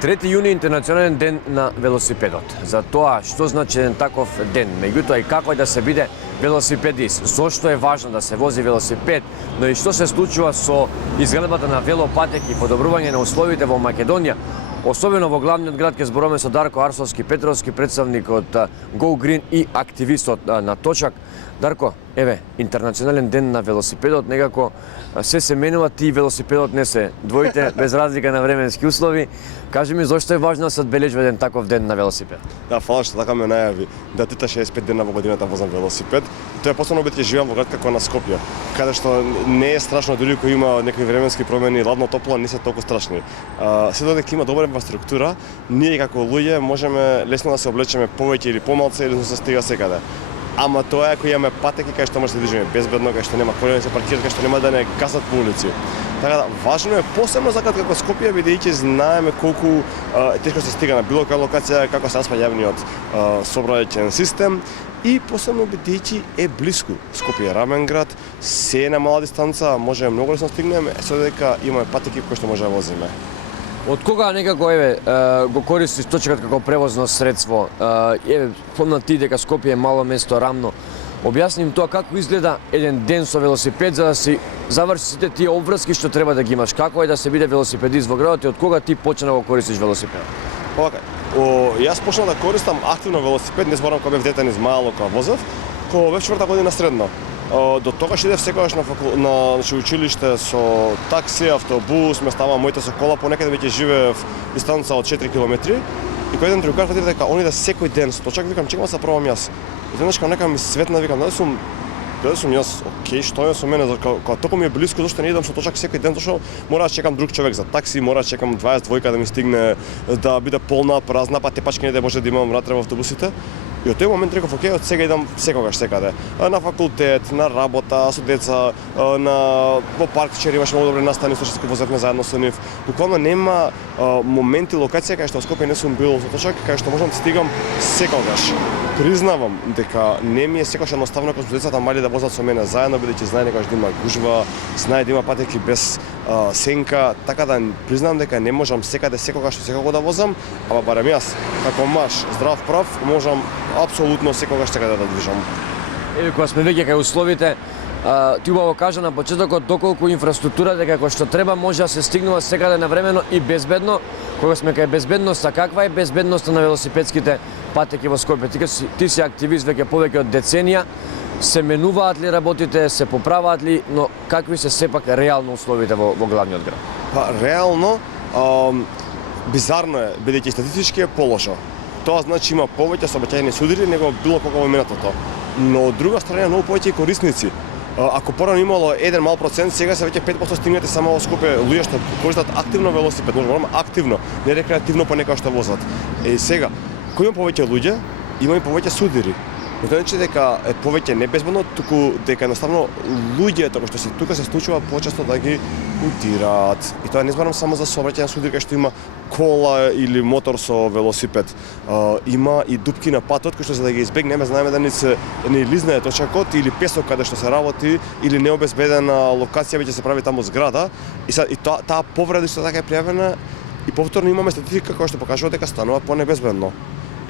3 јуни е интернационален ден на велосипедот. За тоа што значи еден таков ден, меѓутоа и како е да се биде велосипедист, зошто е важно да се вози велосипед, но и што се случува со изградбата на велопатеки и подобрување на условите во Македонија, особено во главниот град. Ке зборуваме со Дарко Арсовски Петровски, представник од Go Green и активистот на Точак. Дарко, еве, интернационален ден на велосипедот, некако се менува, ти велосипедот не се двоите, без разлика на временски услови. Кажи ми, зошто е важно да се одбележува еден таков ден на велосипед? Да, фала што така ме најави да тита 65 дена во годината возам велосипед. Тоа е посебно бидејќи живеам во град како на Скопје, каде што не е страшно, дури кога има некои временски промени, ладно топло, не се толку страшни. Се додека има добра инфраструктура, ние како луѓе можеме лесно да се облечеме повеќе или помалце или да се стига секаде. Ама тоа е кога имаме патеки кај што може да се движиме безбедно, кај што нема колени да се паркираат, кај што нема да не гасат по улици. Така да, важно е посебно за град како Скопје, бидејќи знаеме колку тешко се стига на било која локација, како се распа јавниот сообраќајен систем и посебно бидејќи е блиску. Скопје е рамен град, се е на мала дистанца, можеме многу лесно стигнеме, со дека имаме патеки кои што може да возиме. Од кога некако го користиш Точакот како превозно средство? Помна ти дека Скопје е мало место, рамно. Објасни им тоа како изгледа еден ден со велосипед за да си заврши сите тие обврски што треба да ги имаш. Како е да се биде велосипедист во градот и од кога ти почна да го користиш велосипед? Јас почнав да користам активно велосипед, не зборам кога бев дете низ мало кога возев, кога бев 4-та година средно. До тогаш идев секогаш на училиште со такси, автобус, ме ставам моите со кола, понекаде веќе живеев дистанца од 4 километри. И кој еден другар фатив дека он иде секој ден со Точак, викам чекам да се пробам јас. И знаеш како нека ми светна, викам дали сум јас, окей, што е со мене, кога толку ми е блиску, зашто не идам со Точак секој ден, зашто мора да чекам друг човек за такси, мора да чекам 22 да ми стигне, да биде полна, празна, па тепачки не да може да имам внатре во автобусите. И од тој момент реков, окей, од сега идам секогаш секаде. На факултет, на работа, со деца, во парк вчера имаше многу добри настани, со што возевме заедно со нив. Буквално нема моменти, локација кај што во Скопје не сум бил со Точак, кај што можам да стигам секогаш. Признавам дека не ми е секогаш едноставно кога децата мали да возат со мене заедно, бидејќи знае некогаш да има гужва, знае да има патеки без сенка, така да признавам дека не можам секаде секогаш секако да возам, ама барем јас како маж здрав прав можам апсолутно секогаш секаде да движам. Еве кога сме веќе кај условите, ти убаво кажа на почетокот доколку инфраструктурата како што треба може да се стигнува секаде навремено и безбедно. Кога сме кај безбедноста, каква е безбедноста на велосипедските патеки во Скопје? Ти си активист веќе повеќе од деценија. Се менуваат ли работите, се поправаат ли, но какви се сепак реално условите во главниот град? Реално, бизарно е, бидејќи статистички е полошо. Тоа значи има повеќе сообраќајни судири него било кога во минатото. Но од друга страна многу повеќе корисници. Ако порано имало еден мал процент, сега се веќе 5% стигнати само во Скопје луѓе што користат активно велосипед, можеме активно, не рекреативно понекогаш што возат. Сега, кој има повеќе луѓе, има и повеќе судири. Не значи дека е повеќе небезбедно, туку дека едноставно луѓето кои што се тука се случува почесто да ги удираат. И тоа не зборам само за сообраќајна судир кај што има кола или мотор со велосипед. Има и дупки на патот кои што за да ги избегнеме, знаеме да ни лизнае Точакот или песок каде што се работи или необезбедена локација веќе се прави таму зграда. И таа повреда што така е пријавена и повторно имаме статистика која што покажува дека станува понебезбедно.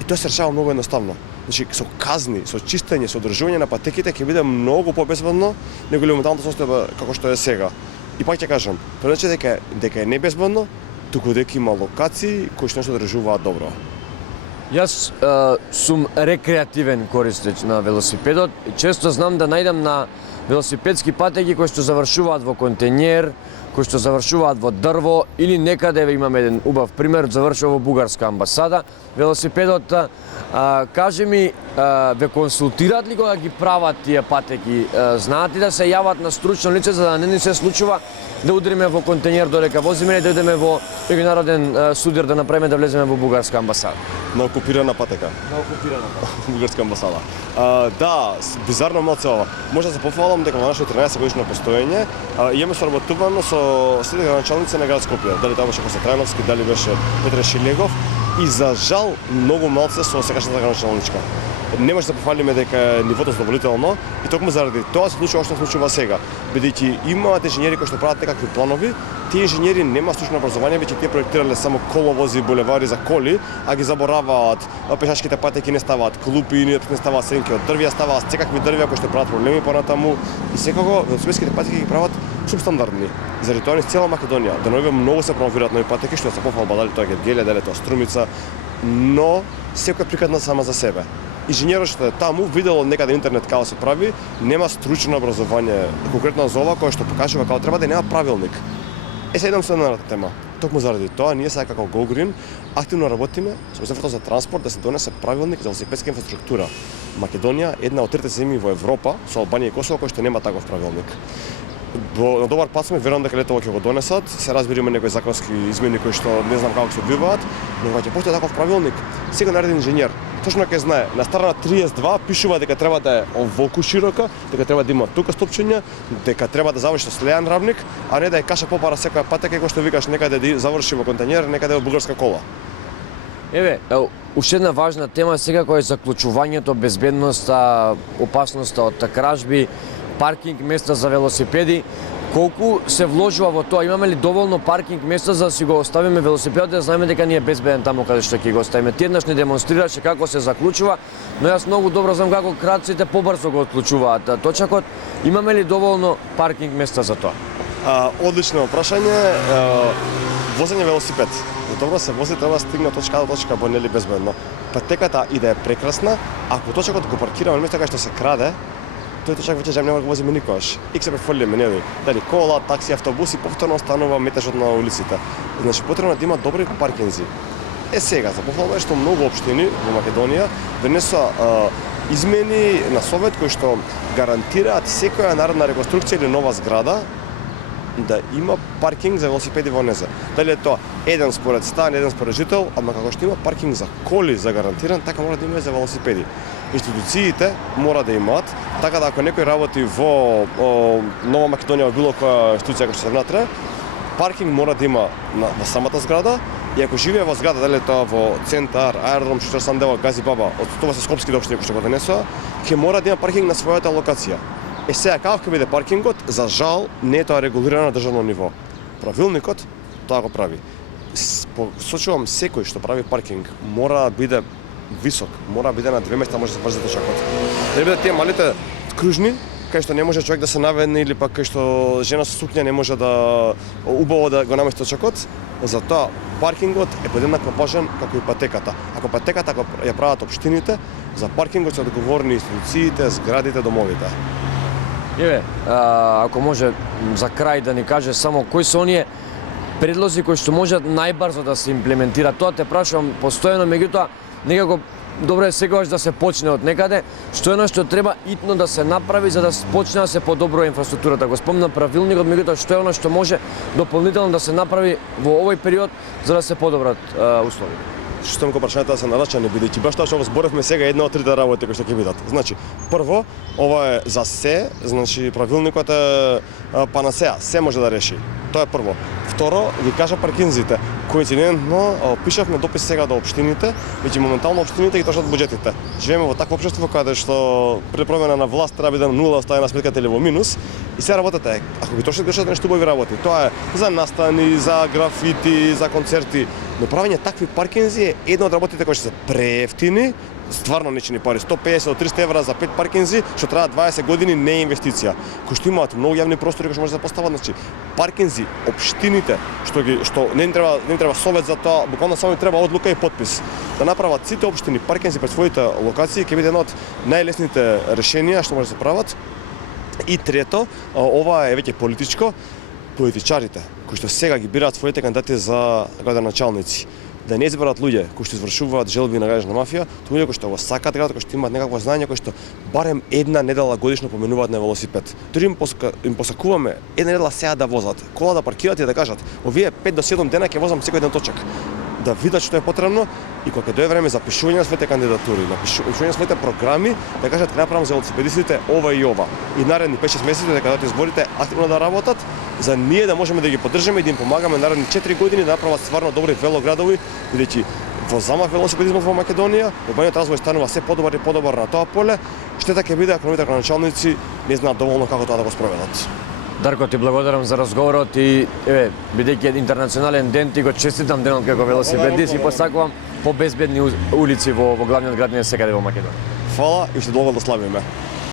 И тоа се решава многу едноставно. Значи, со казни, со чистење, со одржување на патеките ќе биде многу побезбедно него елементарното состојба како што е сега. И пак ќе кажам, тоа значи дека е небезбедно, туку дека има локации кои што се одржуваат добро. Јас сум рекреативен користач на велосипедот и често знам да најдам на велосипедски патеки кои што завршуваат во контењер, кои што завршуваат во дрво или некаде имаме еден убав пример, завршува во бугарска амбасада. Велосипедот, кажи ми, ве консултираат ли кога ги прават тие патеки? Знаат ли да се јават на стручно лице за да не ни се случува да удриме во контењер додека возиме или да идеме во меѓународен судир да направиме да влеземе во бугарска амбасада? На окупирана патека. На окупирана патека. Бугарска амбасада. Да, бизарно малце ова. Може да се пофалам дека во наше 13 годишно постоење имаме соработувано со сите градоначалници на град Скопје. Дали тоа беше Коста Трајновски, дали беше Петре Шилегов и за жал многу малце со сегашната градоначалничка. не може да похвалиме дека нивото задоволително и токму заради тоа се случува што се случува сега. Бидејќи имаат инженери кои што прават некакви планови, тие инженери нема стручно образование, веќе тие проектирале само коловози, булевари за коли, а ги забораваат пешачките патеки, не ставаат клупи, не ставаат сенки од дрвја, ставаат секакви дрвја кои што прават проблеми понатаму и секако велосипедските патеки ги прават субстандардни. Заради тоа низ цела Македонија, деновиве многу се промовираат нови патеки, што се пофалба дали тоа е Гевгелија, дали тоа Струмица, но секој е прикладна сама за себе. Инженерот што е таму видел некаде интернет како се прави, нема стручно образование конкретно за ова кое што покажува како треба да нема правилник. Сега идам со едната тема. Токму заради тоа ние сега како Go Green активно работиме со Министерството за транспорт да се донесе правилник за велосипедска инфраструктура. Македонија е една од трите земји во Европа со Албанија и Косово кои што нема таков правилник. На добар пат сме, верувам дека летово ќе го донесат, се разбериме некои законски измени кои што не знам како се одвиваат, но кога ќе постои таков правилник, секој нареден инженер точно ќе знае, на страна 32 пишува дека треба да е оволку широка, дека треба да има тука стопчиња, дека треба да заврши со леан равник, а не да е каша попара секоја патека кој што викаш некаде да заврши во контењер, некаде во бугарска кола. Еве, уште една важна тема секако е заклучувањето, безбедноста, опасноста од кражби, паркинг места за велосипеди. Колку се вложува во тоа? Имаме ли доволно паркинг места за да си го оставиме велосипедот, да знаеме дека не е безбеден таму каде што ќе го оставиме? Ти еднаш не демонстрираше како се заклучува, но јас многу добро знам како крадците побрзо го отклучуваат точакот. Имаме ли доволно паркинг места за тоа? Одлично прашање. Возење велосипед. Добро се вози, треба да стигне од точка А до точка Б, нели безбедно. Патеката и да е прекрасна, ако точакот го паркираме на место каде што се краде, тој точак веќе нема да го возиме никогаш. И се префрлиме, нели? Дали кола, такси, автобуси, повторно останува метежот на улиците. Значи потребно да има добри паркинзи. Сега, за похвала е што многу општини во Македонија донесоа измени на совет кои што гарантираат секоја наредна реконструкција или нова зграда да има паркинг за велосипеди во незе. Дали е тоа еден според стан, еден според жител, ама како што има паркинг за коли загарантиран, така мора да има и за велосипеди. Институциите мора да имаат, така да ако некој работи во Нова Македонија, во било која институција која што се внатре, паркинг мора да има во самата зграда и ако живее во зграда, дали е тоа во центар, аеродром, Шуштар Сандева, Гази Баба, од тоа се скопски општини кои што го донесоа, ќе мора да има паркинг на својата локација. Сега како ќе биде паркингот, за жал не е тоа регулирано на државно ниво. Правилникот тоа го прави. Сочувам секој што прави паркинг мора да биде висок, мора да биде на 2 места може да се врзе точакот. Да бидат тие малите кружни, кај што не може човек да се наведне или пак кај што жена со сукња не може да убаво да го намести точакот, затоа паркингот е подеднакво важен како и патеката. Ако патеката ја прават општините, за паркингот се одговорни институциите, зградите, домовите. Еве, ако може за крај да ни каже само кои се оние предлози кои што можат најбрзо да се имплементираат. Тоа те прашувам постојано, меѓутоа некако добро е секогаш да се почне од некаде, што е оно што треба итно да се направи за да почне да се подобрува инфраструктурата. Го спомна правилникот, меѓутоа што е оно што може дополнително да се направи во овој период за да се подобрат услови. Што ми го прашањето да се нарачани, бидејќи баш тоа што го зборевме сега една од трите работи кои што ќе бидат. Значи, прво, ова е за се, значи правилникот е панасеа, се може да реши. Тоа е прво. Второ, ги кажа паркинзите. Коинцидентно пишавме допис сега до општините, веќе моментално општините ги трошат буџетите. Живееме во такво општество каде што при промена на власт треба да нула остане на сметката или во минус и се работата е, ако ги трошат нешто убави работи. Тоа е за настани, за графити, за концерти, но правење такви паркинзи е една од работите кои што се преевтини, стварно нечени пари, 150 до 300 евра за 5 паркинзи, што траа 20 години не е инвестиција. Кои што имаат многу јавни простори кои што може да постават, значи паркинзи, општините, што не им треба совет за тоа, буквално само им треба одлука и подпис. Да направат сите општини паркинзи пред своите локации, ќе биде едно од најлесните решенија што може да се прават. И трето, ова е веќе политичко, политичарите кои што сега ги бираат своите кандидати за градоначалници, да не изберат луѓе кои што извршуваат желби на граѓана мафија, туку луѓе кои што го сакаат градот, кои што имаат некакво знаење, кои што барем една недела годишно поминуваат на велосипед. Дури им посакуваме една недела сега да возат, кола да паркираат и да кажат: овие 5 до 7 дена ќе возам секој ден точак. Да видат што е потребно и кога ќе дое време за пишување на своите кандидатури, на пишување на своите програми, да кажат ќе направам за велосипедистите ова и ова. И наредни 5-6 месеци дека дадат изборите активно да работат, за ние да можеме да ги поддржиме и да им помагаме наредни 4 години да направат стварно добри велоградови, бидејќи во замав велосипедизмот во Македонија, урбаниот развој станува се подобар и подобар на тоа поле, штета ќе биде ако новите градоначалници не знаат доволно како тоа да го спроведат. Дарко, ти благодарам за разговорот и бидејќи интернационален ден, ти го честитам денот како велосипедист и посакувам побезбедни улици во главниот град не секаде во Македонија. Фала и уште долго да славиме.